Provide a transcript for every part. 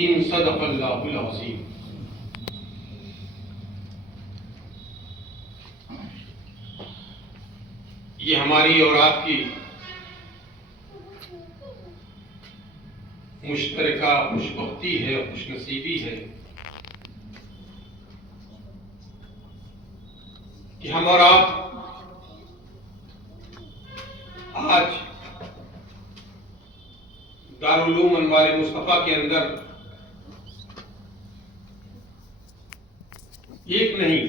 अज़ीम। सदक़ल्लाहुल अज़ीम। ये हमारी और आपकी मुश्तरका खुशबख्ती है, खुशनसीबी है कि हम और आप आज दारुल उलूम अनवार मुस्तफा के अंदर एक नहीं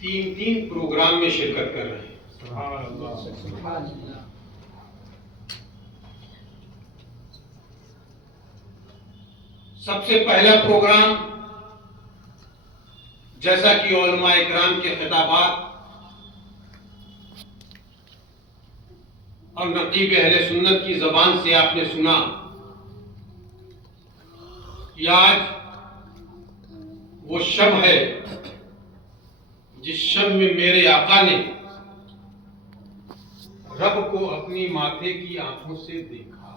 3 प्रोग्राम में शिरकत कर रहे हैं। सबसे पहला प्रोग्राम, जैसा कि उलमा इकराम के खिताबात और नकीब अहले सुन्नत की जबान से आपने सुना कि आज वो शब है जिस शब में मेरे आका ने रब को अपनी माथे की आंखों से देखा।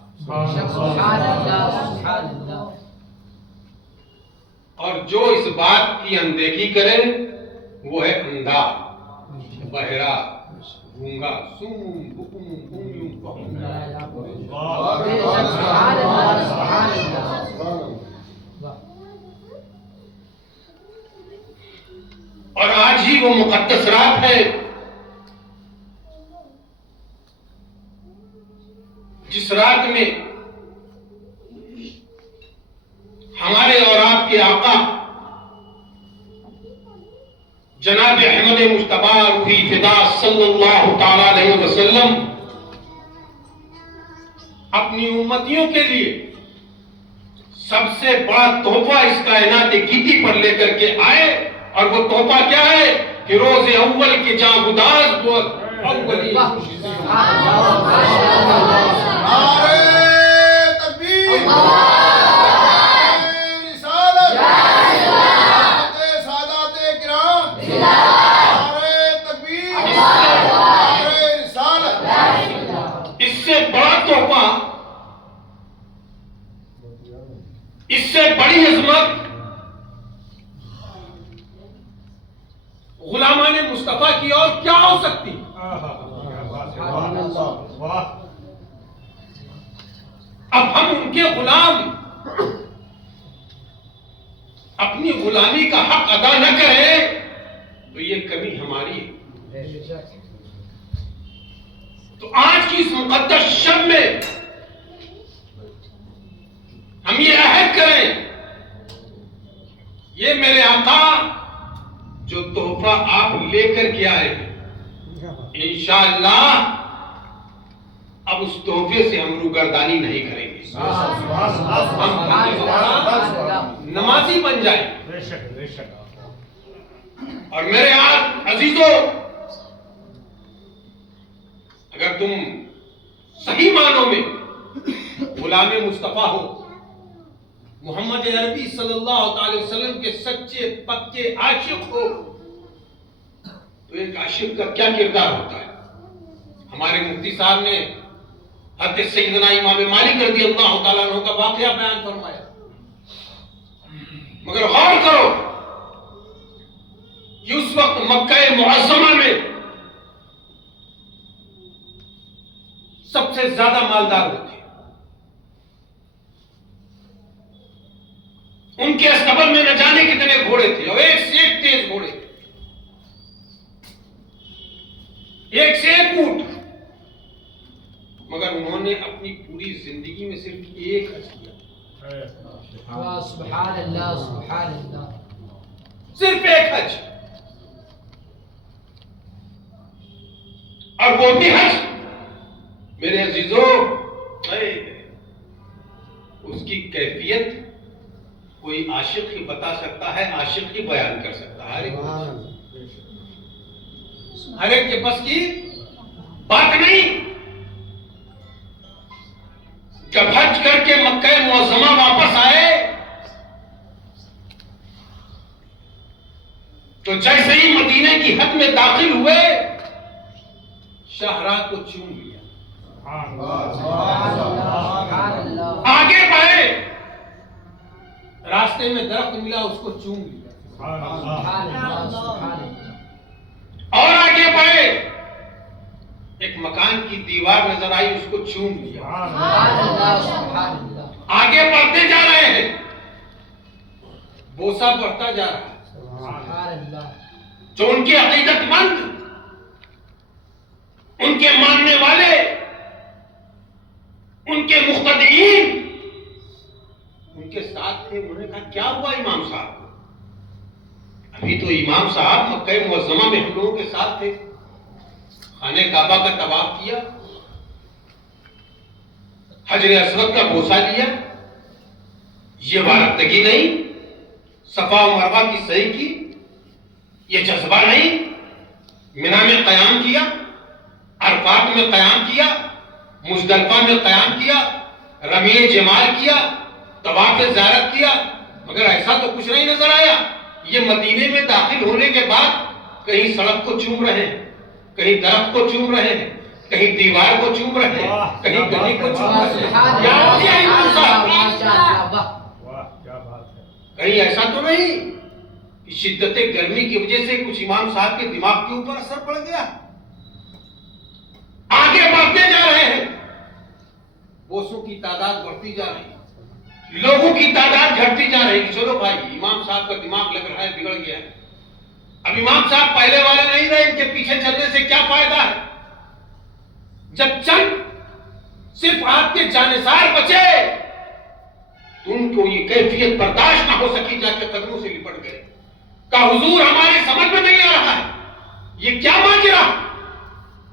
और जो इस बात की अनदेखी करे वो है अंधा, बहरा, गूंगा, सुम, बुकुम, बुकुम। और आज ही वो मुक़द्दस रात है जिस रात में हमारे और आपके आका जनाब अहमद मुश्तबा रूही फिदा सल्लल्लाहु ताला अलैहि वसल्लम अपनी उम्मतियों के लिए सबसे बड़ा तोहफा इस कायनात गीती पर लेकर के आए। और वो तोहफा क्या है कि रोज़े अव्वल के जागुदाज वो अव्वली इससे बड़ा तोहफा, इससे बड़ी अजमत गुलामाने मुस्तफा की और क्या हो सकती। अब हम उनके गुलाम अपनी गुलामी का हक अदा न करें तो ये कमी हमारी है। तो आज की इस मुकद्दस शब में हम ये अहद करें, ये मेरे आका जो तोहफा आप लेकर के आए हैं, इंशाअल्लाह अब उस तोहफे से हम रूगर्दानी नहीं करेंगे। हम नमाजी बन जाए। और मेरे अजीजों, अगर तुम सही मानों में गुलाम मुस्तफा हो, मोहम्मद अरबी सल्लल्लाहु अलैहि वसल्लम के सच्चे पक्के आशिक हो, तो एक आशिक का क्या किरदार होता है। हमारे मुफ्ती साहब ने हज़रत सैयदना इमाम मालिक रज़ियल्लाहु ताला अन्हु का वाक़या बयान फरमाया। मगर गौर करो कि उस वक्त मक्का मुअज़्ज़मा में सबसे ज्यादा मालदार होते, उनके अस्तबल में न जाने कितने घोड़े थे और एक से एक तेज घोड़े, एक से एक ऊंट। मगर उन्होंने अपनी पूरी जिंदगी में सिर्फ एक हज किया। सुभान अल्लाह, सुभान अल्लाह। सिर्फ एक हज, और वो भी हज मेरे अजीजों, उसकी कैफियत कोई आशिक ही बता सकता है, आशिक ही बयान कर सकता है। हर एक के बस की बात नहीं। जब हज करके मक्का मुअज़्ज़मा वापस आए तो जैसे ही मदीने की हद में दाखिल हुए, शाहरा को चूम लिया, आगे बढ़े रास्ते में दरख्त मिला, उसको चूम लिया। और आगे बढ़े, एक मकान की दीवार नजर आई, उसको चूम लिया। आगे बढ़ते जा रहे हैं, बोसा बढ़ता जा रहा है। जो उनके अकीदतमंद, उनके मानने वाले, उनके मुख्तदीन उनके साथ थे, उन्होंने कहा क्या हुआ इमाम साहब? अभी तो इमाम साहब मक्का मुअज्जमा में हम लोगों के साथ थे, खाने काबा का तवाफ किया, हजर अस्वद का बोसा लिया, ये वारफ्तगी नहीं, सफा और मरवा की सही की, ये जज्बा नहीं, मिना में कयाम किया, अरफात में कयाम किया, मुजदलफा में कयाम किया, रमी जमाल किया, तवाफ ज़ियारत किया, मगर ऐसा तो कुछ नहीं नजर आया। ये मदीने में दाखिल होने के बाद कहीं सड़क को चूम रहे हैं, कहीं दरख्त को चूम रहे हैं, कहीं दीवार को चूम रहे हैं, कहीं गली को चूम रहे हैं। कहीं ऐसा तो नहीं कि शिद्दत गर्मी की वजह से कुछ इमाम साहब के दिमाग के ऊपर असर पड़ गया? आगे बढ़ते जा रहे हैं, बोसों की तादाद बढ़ती जा रही है, लोगों की तादाद घटती जा रही है। चलो भाई, इमाम साहब का दिमाग लग रहा है बिगड़ गया है, अब इमाम साहब पहले वाले नहीं रहे, इनके पीछे चलने से क्या फायदा है? जब चंद सिर्फ आपके जानेसार बचे, उनको ये कैफियत बर्दाश्त ना हो सकी, जाके कदमों से लिपट गए। का हुजूर हमारे समझ में नहीं आ रहा है, ये क्या माजरा?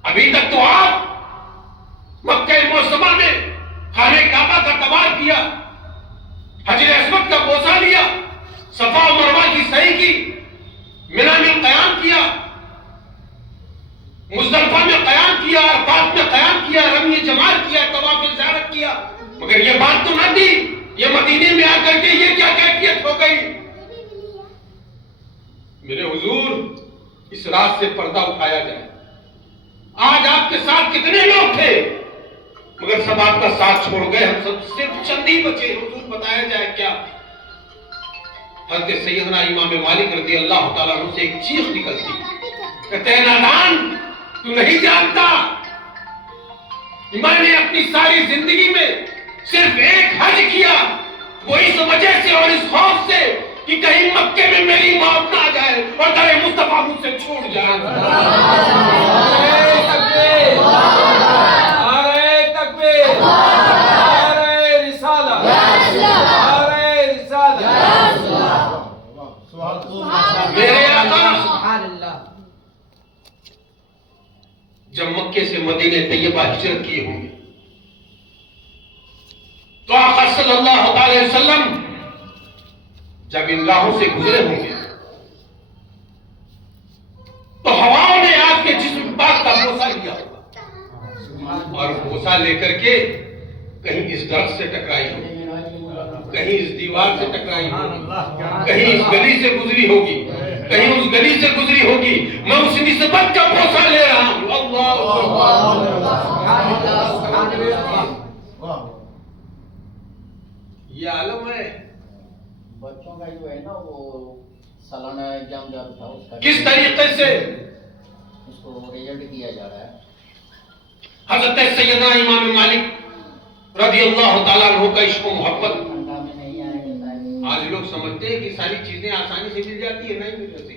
अभी तक तो आप मक्का मुअज्जमा में खाने काबा का तवाफ किया, हजर अस्वद का बोसा लिया, सफा और मरवा की सही की, मिना में कयाम किया, मुजदलफा में कयाम किया, अरफात में कयाम किया, रमी जमाल किया, तवाफ ज़ियारत किया, मगर ये बात तो न थी, ये मदीने में आकर के ये क्या कैफियत हो गई? मेरे हुजूर, इस रात से पर्दा उठाया जाए। आज आपके साथ कितने लोग थे, मगर सब आपका साथ छोड़ गए, हम सब सिर्फ चंद ही बचे। हुजूर, बताया जाए क्या? हज़रत सैयदना इमाम मालिक रज़ी अल्लाह तआला अन्हु से एक चीख निकलती, कहते हैं नादान, तू नहीं जानता, मैंने अपनी सारी जिंदगी में सिर्फ एक हज किया, वो इस वजह से और इस खौफ से कि कहीं मक्के में मेरी मौत ना आ जाए और दरे मुस्तफा मुझसे छूट जाए। मेरे आका जब मक्के से मदीने तैयबा हिजरत किए होंगे, तो आका सल्लल्लाहु अलैहि वसल्लम जब इन राहों से गुजरे होंगे, तो हवाओं ने आपके जिस्म पाक का बोसा लिया होगा, और बोसा लेकर के कहीं इस दरख्त से टकराई होगी, कहीं इस दीवार से टकराई होगी, कहीं इस गली से गुजरी होगी, कहीं उस गली से गुजरी होगी। मैं उस निस्बत का बोसा ले रहा हूं। ये आलम है। बच्चों का जो है ना, वो सालाना एग्जाम जो था उसका किस तरीके से उसको रिजल्ट किया जा रहा है। हज़रत सैयदना इमाम मालिक रज़ी अल्लाह तआला अन्हु का इश्क मोहब्बत आज लोग समझते हैं कि सारी चीजें आसानी से मिल जाती है, नहीं मिल जाती।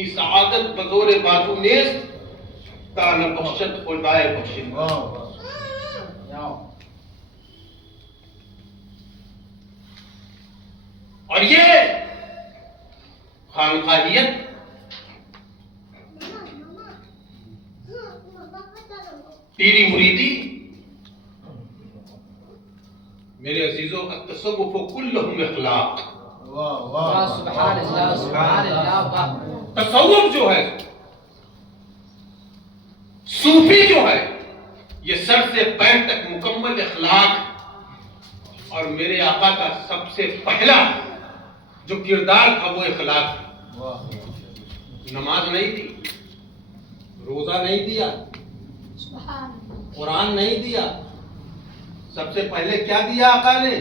इस आदत बजोरे बाजू नेस का न बख्शत खुदाए बख्शिश। और ये खानकाहियत पीरी मुरीदी, मेरे अजीजों, अत्तसव्वुफ कुल्लुहु इखलाक। सुभान अल्लाह, सुभान अल्लाह। तसव्वुफ जो है, सूफी जो है, ये सर से पैर तक मुकम्मल इखलाक, और मेरे आका का सबसे पहला जो किरदार था वो इखलाक था। नमाज नहीं दी, रोजा नहीं दिया, कुरान नहीं दिया, सबसे पहले क्या दिया आका ने?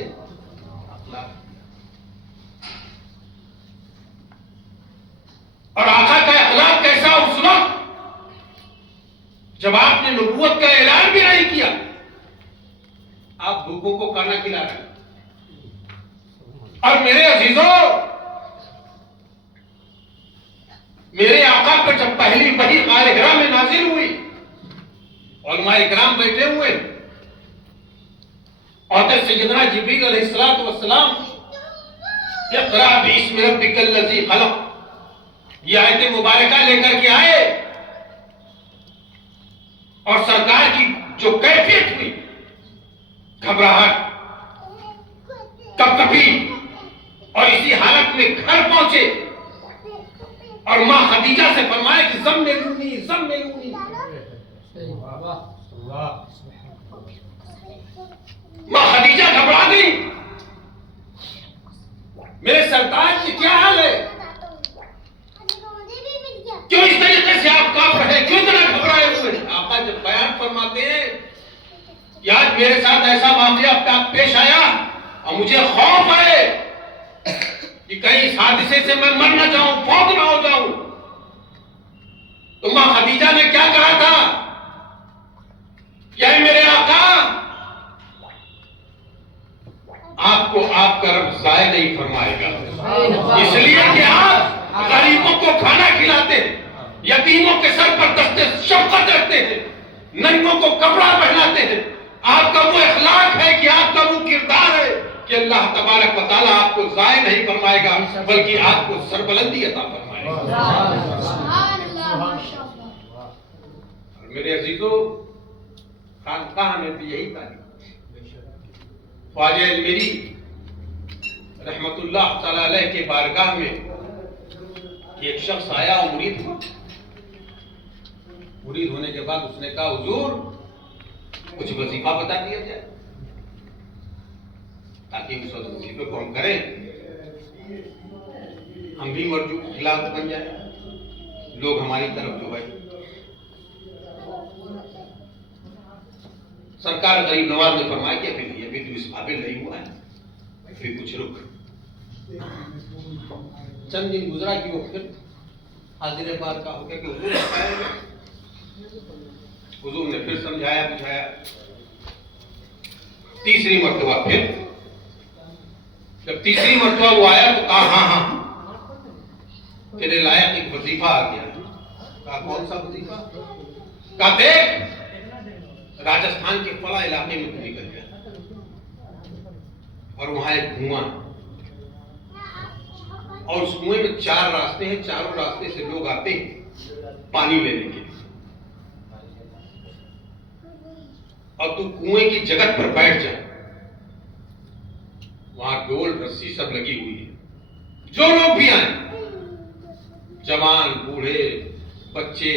जब आपने नबूवत का ऐलान भी नहीं किया, आप भूखों को खाना खिला रहे हैं। और मेरे अजीजों, मेरे आका पर जब पहली वही गार हिरा में नाजिल हुई, उलमाए इकराम बैठे हुए और सैयदना जिब्रील अलैहिस्सलातु वस्सलाम इक़रा बिस्मि रब्बिकल लज़ी खलक़ ये आयत मुबारका लेकर के आए और सरकार की जो कैफियत हुई, घबराहट, कपकपी, और इसी हालत में घर पहुंचे और मां खदीजा से फरमाया कि ज़म्मिलूनी ज़म्मिलूनी। मां खदीजा घबरा गई, मेरे सरताज की क्या हाल है, क्यों इस तरीके से आप कांप रहे, क्यों इतना घबराए हुए। आपका जब बयान फरमाते हैं कि आज मेरे साथ ऐसा वाकया पेश आया और मुझे खौफ है कि कहीं इस हादसे से मैं मर न जाऊं, फौत ना हो जाऊं, तो मां खदीजा ने क्या कहा था, क्या मेरे आका, आपको आपका रब ज़ाय नहीं फरमाएगा, इसलिए कि आप गरीबों को खाना खिलाते हैं, यतीमों के सर पर दस्ते शफ़क़त रखते हैं, नंगों को कपड़ा पहनाते हैं। आपका वो इखलाक है कि आपका वो किरदार है कि अल्लाह तबारक व तआला आपको ज़ाय नहीं फरमाएगा, बल्कि आपको सरबलंदी अता फरमाएगा। और मेरे अजीजों, खानकाह में भी यही तारीफ, ख्वाजा अजमेरी रहमतुल्लाह तआला अलैह के बारगाह में एक शख्स आया और मुरीद हुआ। मुरीद होने के बाद उसने कहा, हुजूर कुछ वजीफा बता दिया जाए ताकि उस वजीफे को हम करें, हम भी मरजू खिलाफ बन जाए, लोग हमारी तरफ जो है। सरकार गरीब नवाज ने फरमाया कि अभी तो इस काबिल नहीं हुआ है, फिर कुछ रुक। चंद दिन गुजरा कि वो फिर हाजिर बार का हो गया कि हुजूर ने फिर समझाया बुझाया। तीसरी मर्तबा फिर, जब तीसरी मर्तबा वो आया तो कहा, हाँ हाँ तेरे लायक एक वजीफा आ गया। कहा कौन सा वजीफा? कहा देख, राजस्थान के फला इलाके में तू निकल गया और वहां एक कुआं, और उस कुएं में 4 रास्ते हैं, चारों रास्ते से लोग आते हैं पानी लेने के लिए, और तू कुएं की जगत पर बैठ जा, वहां डोल रस्सी सब लगी हुई है, जो लोग भी आए, जवान बूढ़े बच्चे,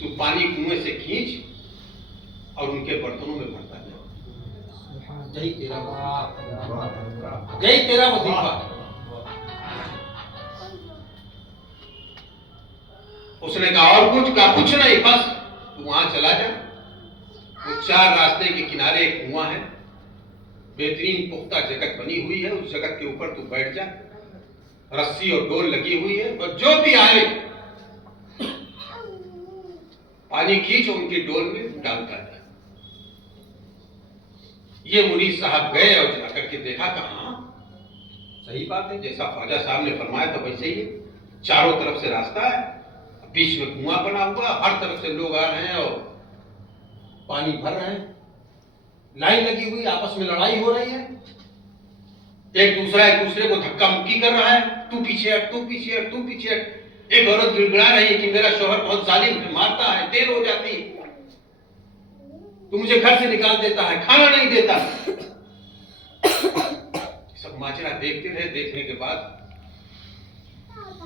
तू पानी कुएं से खींच और उनके बर्तनों में भरता जा। यही तेरा वजीफा। उसने कहा और कुछ? कहा कुछ नहीं, बस तू वहां चला जा, वो 4 रास्ते के किनारे एक कुआं है, बेहतरीन पुख्ता जगत बनी हुई है, उस जगत के ऊपर तू बैठ जा, रस्सी और डोल लगी हुई है, और जो भी आए पानी खींच उनकी डोल में डालता है। ये मुरीद साहब गए और जाकर के देखा, कहा सही बात है, जैसा ख्वाजा साहब ने फरमाया था वैसे ही, चारों तरफ से रास्ता है, बीच में कुआं बना हुआ, हर तरफ से लोग आ रहे हैं और पानी भर रहे हैं, लाइन लगी हुई, आपस में लड़ाई हो रही है, एक दूसरे को धक्का मुक्की कर रहा है, तू पीछे हट, तू पीछे हट, तू पीछे हट। एक औरत गिड़गिड़ा रही है कि मेरा शौहर बहुत जालिम है, मारता है, देर हो जाती है, तू मुझे घर से निकाल देता है, खाना नहीं देता। सब माजरा देखते रहे। देखने के बाद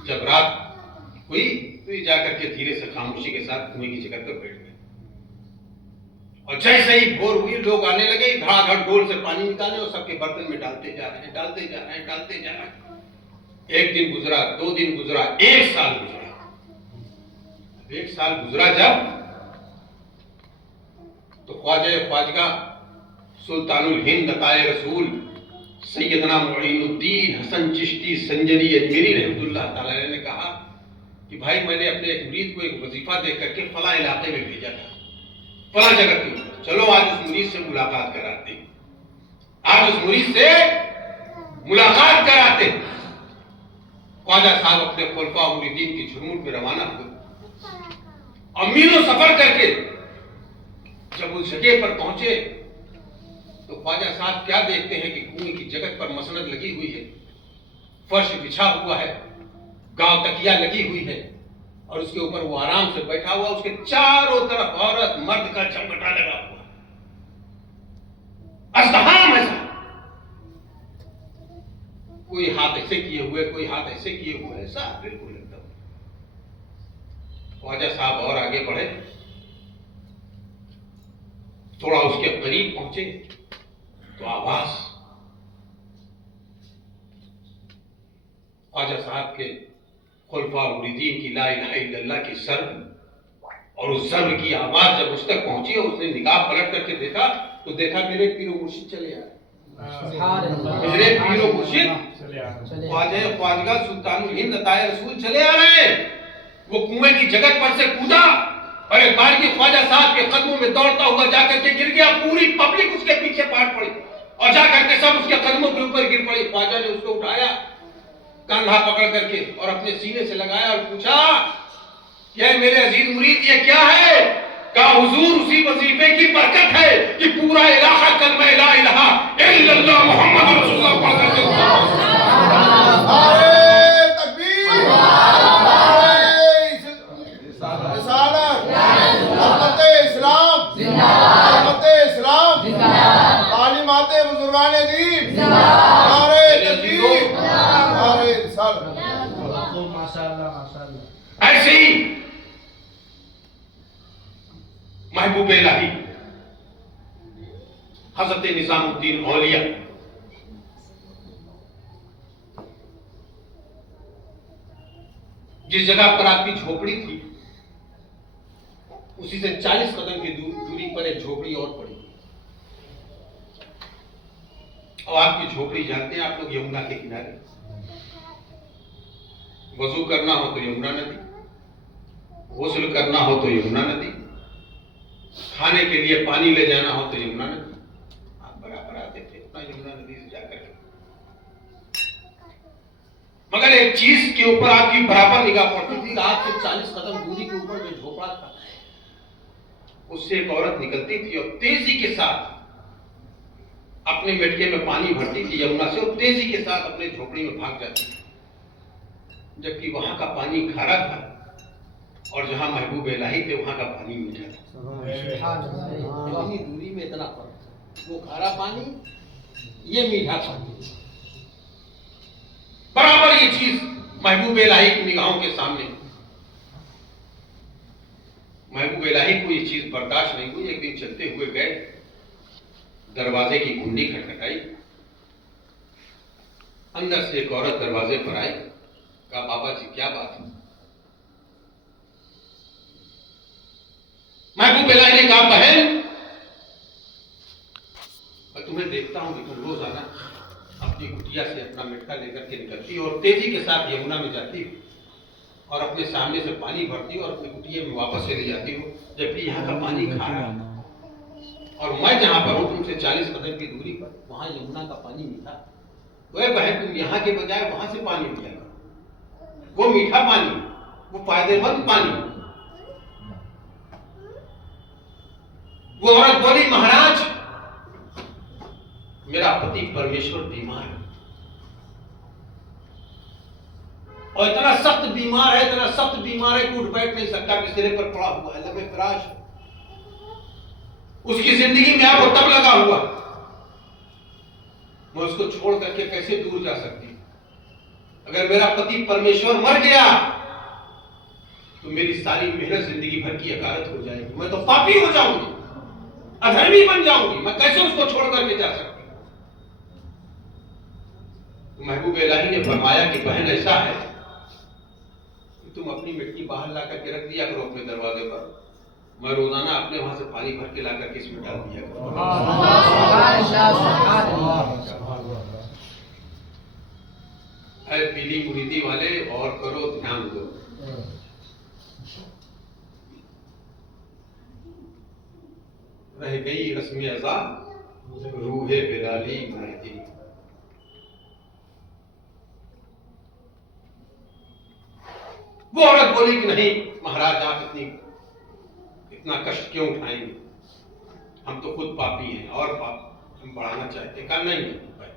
जब रात हुई तो ये जाकर के धीरे से खामोशी के साथ कुएं की जगह पर बैठ गए, और जैसे ही भोर हुई लोग आने लगे, धड़ाधड़ डोल से पानी निकाले और सबके बर्तन में डालते जा रहे हैं, डालते जा रहे हैं, डालते जा रहे हैं। एक दिन गुजरा, 2 दिन गुजरा, 1 साल गुजरा। 1 साल गुजरा जब, तो ख्वाजा सुल्तानुल हिंद अताए रसूल सैयदना मुईनुद्दीन हसन चिश्ती संजरी अजमेरी रहमतुल्लाह ताला अलैह ने कहा कि भाई मैंने अपने एक मुरीद को एक वजीफा दे करके फला इलाके में भेजा था, फला जगह के ऊपर, चलो आज उस मुरीद से मुलाकात कराते हैं, आज उस मुरीद से मुलाकात कराते हैं। ख्वाजा साहब अपने खुलफा मुरीदीन की झुरमुट में रवाना हुए और मीलों सफर करके जब उस जगह पर पहुंचे तो ख्वाजा साहब क्या देखते हैं कि कुएं की जगह पर मसनद लगी हुई है, फर्श बिछा हुआ है, गांव तकिया लगी हुई है और उसके ऊपर वो आराम से बैठा हुआ, उसके चारों तरफ औरत मर्द का चमकटा लगा हुआ, अज़दहाम ऐसा, कोई हाथ ऐसे किए हुए, कोई हाथ ऐसे किए हुए, ऐसा बिल्कुल एकदम। ख्वाजा साहब और आगे बढ़े, थोड़ा उसके करीब पहुंचे तो आवाज ख्वाजा साहब के खुलफा मुरीदीन की ला इलाहा इल्लल्लाह की सर्द, और उस सर्द की आवाज जब उस तक पहुंची और उसने निगाह पलट करके देखा तो देखा मेरे पीरो मुर्शिद चले आए, मेरे पीरो मुर्शिद ख्वाजा ख्वाजगा सुल्तानुल हिंद अताए रसूल चले आ रहे हैं। वो कुएं की जगह पर से कूदा और एक बार की ख्वाजा साहब के कदमों में दौड़ता हुआ जाकर के गिर गया, पूरी पब्लिक उसके पीछे पाट पड़ी और जाकर के सब उसके कदमों के ऊपर गिर पड़ी। ख्वाजा ने उसको उठाया कंधा पकड़ करके और अपने सीने से लगाया और पूछा, क्या मेरे अजीज मुरीद ये क्या है? कहा हुजूर उसी वजीफे की बरकत है कि पूरा इलाका कलमा ला इलाहा इल्लल्लाह मुहम्मद रसूलुल्लाह पढ़ करके ऐसे ही महबूब इलाही हजरत निजामुद्दीन औलिया जिस जगह पर आपकी झोपड़ी थी उसी से 40 कदम की दूरी पर एक झोपड़ी और पड़ी और आपकी झोपड़ी जानते हैं आप लोग, यमुना के किनारे। वजू करना हो तो यमुना नदी, गुस्ल करना हो तो यमुना नदी, खाने के लिए पानी ले जाना हो तो यमुना नदी। आप बराबर आते थे उतना यमुना नदी से जाकर के, मगर एक चीज के ऊपर आपकी बराबर निगाह पड़ती थी, आपके 40 कदम दूरी के ऊपर जो झोपड़ा था उससे एक औरत निकलती थी और तेजी के साथ अपने मटके में पानी भरती थी यमुना से और तेजी के साथ अपने झोपड़ी में भाग जाती थी, जबकि वहां का पानी खारा था और जहां महबूब इलाही थे वहां का पानी मीठा था। इतनी दूरी में इतना फर्क, वो खारा पानी, ये मीठा पानी, बराबर ये चीज महबूब इलाही की निगाहों के सामने। महबूब इलाही को ये चीज बर्दाश्त नहीं हुई। एक दिन चलते हुए गए, दरवाजे की कुंडी खटखटाई, अंदर से एक औरत दरवाजे पर आई, कहा बाबा जी क्या बात है? महबूब इलाही ने कहा बहन मैं तुम्हें देखता हूं कि तुम रोजाना अपनी कुटिया से अपना मटका लेकर के निकलती और तेजी के साथ यमुना में जाती हो और अपने सामने से पानी भरती हो और अपनी कुटिया में वापस चली जाती हो, जबकि यहाँ का पानी खारा और मैं जहां पर हूं तुमसे 40 कदम की दूरी पर, वहां यमुना का पानी मीठा। तो बहन तुम यहाँ के बजाय वहां से पानी लिया करो, वो मीठा पानी, वो फायदेमंद पानी। वो औरत बोली महाराज मेरा पति परमेश्वर बीमार है और इतना सख्त बीमार है, इतना सख्त बीमार है कि उठ बैठ नहीं सकता, बिस्तर पर पड़ा हुआ है, लबे फिराश। उसकी जिंदगी में अब वो तब लगा हुआ, मैं उसको छोड़ करके कैसे दूर जा सकती? अगर मेरा पति परमेश्वर मर गया तो मेरी सारी मेहनत जिंदगी भर की अकारत हो जाएगी, मैं तो पापी हो जाऊंगी, अधर्मी बन जाऊंगी, मैं कैसे उसको छोड़ करके जा सकती? तो महबूब इलाही ने फरमाया कि बहन ऐसा है कि तुम अपनी मिट्टी बाहर ला करके रख दिया करो अपने दरवाजे पर, मैं रोजाना अपने वहां से पानी भर के ला करके इसमें डाल दिया करो। पीली मुरीदी वाले और करो ध्यान दो, गई रस्म अज़ा रूहे बिलाली महदी। वो औरत बोली कि नहीं महाराज, आप इतना कष्ट क्यों उठाएंगे, हम तो खुद पापी हैं और पाप हम बढ़ाना चाहते हैं। कहा नहीं भाई,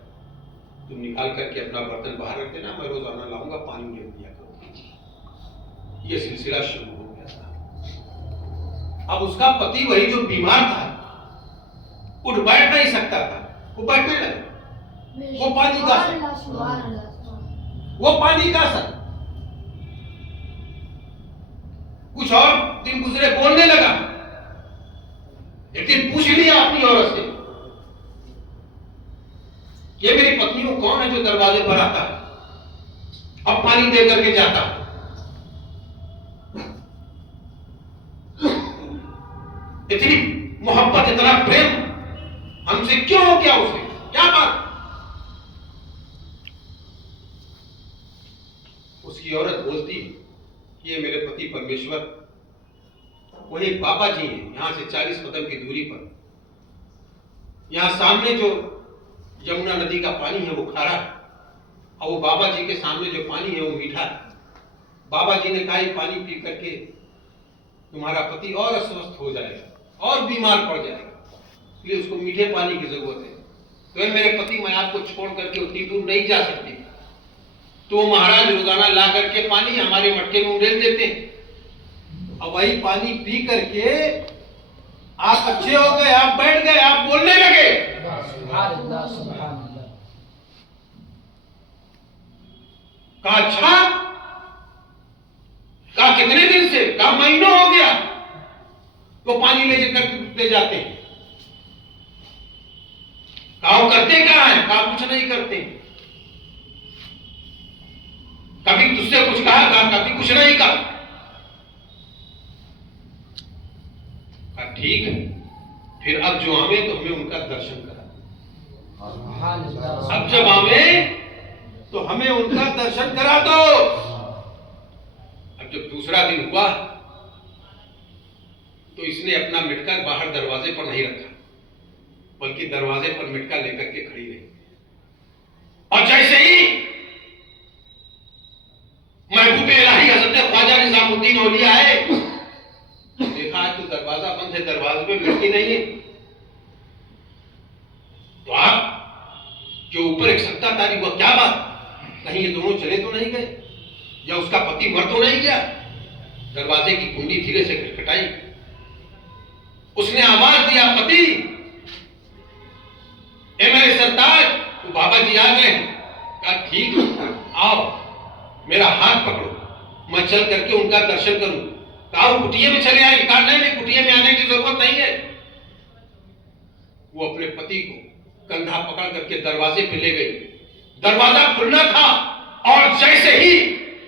तुम निकाल करके अपना बर्तन बाहर रख देना, मैं रोजाना लाऊंगा, पानी गिर दिया करो। ये सिलसिला शुरू हो गया था। अब उसका पति वही जो बीमार था, उठ बैठ नहीं सकता था, वो बैठने लगा। वो पानी का वो पानी का सर कुछ और दिन गुजरे, बोलने लगा। एक दिन पूछ लिया अपनी औरत से, ये मेरी पत्नी को कौन है जो दरवाजे पर आता है अब पानी दे करके जाता है? इतनी मोहब्बत, इतना प्रेम हमसे क्यों हो गया? उसे क्या बात? उसकी औरत बोलती, ये मेरे पति परमेश्वर वही बाबा जी हैं, यहां से 40 कदम की दूरी पर। यहां सामने जो यमुना नदी का पानी है वो खारा है, और वो बाबा जी के सामने जो पानी है वो मीठा है। बाबा जी ने कहा ये पानी पी करके तुम्हारा पति और अस्वस्थ हो जाएगा और बीमार पड़ जाएगा, इसलिए उसको मीठे पानी की जरूरत है। तो मेरे पति, मैं आपको छोड़ करके उतनी दूर नहीं जा सकती। तो महाराज रोजाना ला करके पानी हमारे मटके में उड़ेल देते हैं, और वही पानी पी करके आप अच्छे हो गए, आप बैठ गए, आप बोलने लगे। कहा अच्छा, कहा कितने दिन से? कहा महीनों हो गया। तो पानी ले जाते हैं। कहा वो करते क्या है? कहा कुछ नहीं करते। कभी तुझसे कुछ कहा? कहा कभी कुछ नहीं कहा। ठीक है, फिर अब जो आवे तो हमें उनका दर्शन करा। अब जब आवे तो हमें उनका दर्शन करा दो। अब जब दूसरा दिन हुआ तो इसने अपना मटका बाहर दरवाजे पर नहीं रखा, बल्कि दरवाजे पर मटका लेकर के खड़ी रही। और जैसे ही महबूब इलाही हजरत ख्वाजा निजामुद्दीन औलिया आए, देखा तो दरवाजा बंद है, दरवाजे पे लड़की नहीं है। तो आप जो ऊपर एक सत्ता तारी, वह क्या बात, कहीं ये दोनों चले तो नहीं गए, या उसका पति मर तो नहीं गया? दरवाजे की कुंडी धीरे से खटखटाई। उसने आवाज दिया, पति, ए मेरे सरताज। तो बाबा जी आ गए। कहा ठीक, आओ, मेरा हाथ पकड़ो, मैं चल करके उनका दर्शन करूं। कहा कुटिया में चले आए? कहा नहीं, कुटिया में आने की जरूरत नहीं है। वो अपने पति को कंधा पकड़ करके दरवाजे पे ले गई। दरवाजा खुलना था, और जैसे ही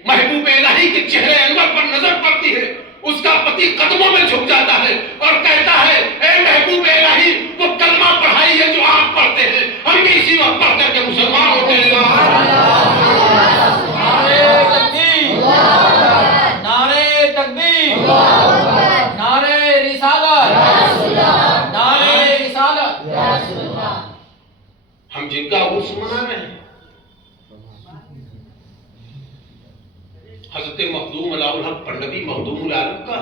महबूब इलाही के चेहरे अनवर पर नजर पड़ती है, उसका पति कदमों में झुक जाता है और कहता है, ए महबूब इलाही, वो कलमा पढ़ाई है जो आप पढ़ते हैं, हम भी इसी वक्त पढ़ करके मुसलमान होते हैं। नारे तकबीर, नारे रिसालत, नारे रिसालत। हम जिनका उर्स मना रहे हैं, हजरत मखदूम अलाउल हक पर नबी मखदूमुल आलम का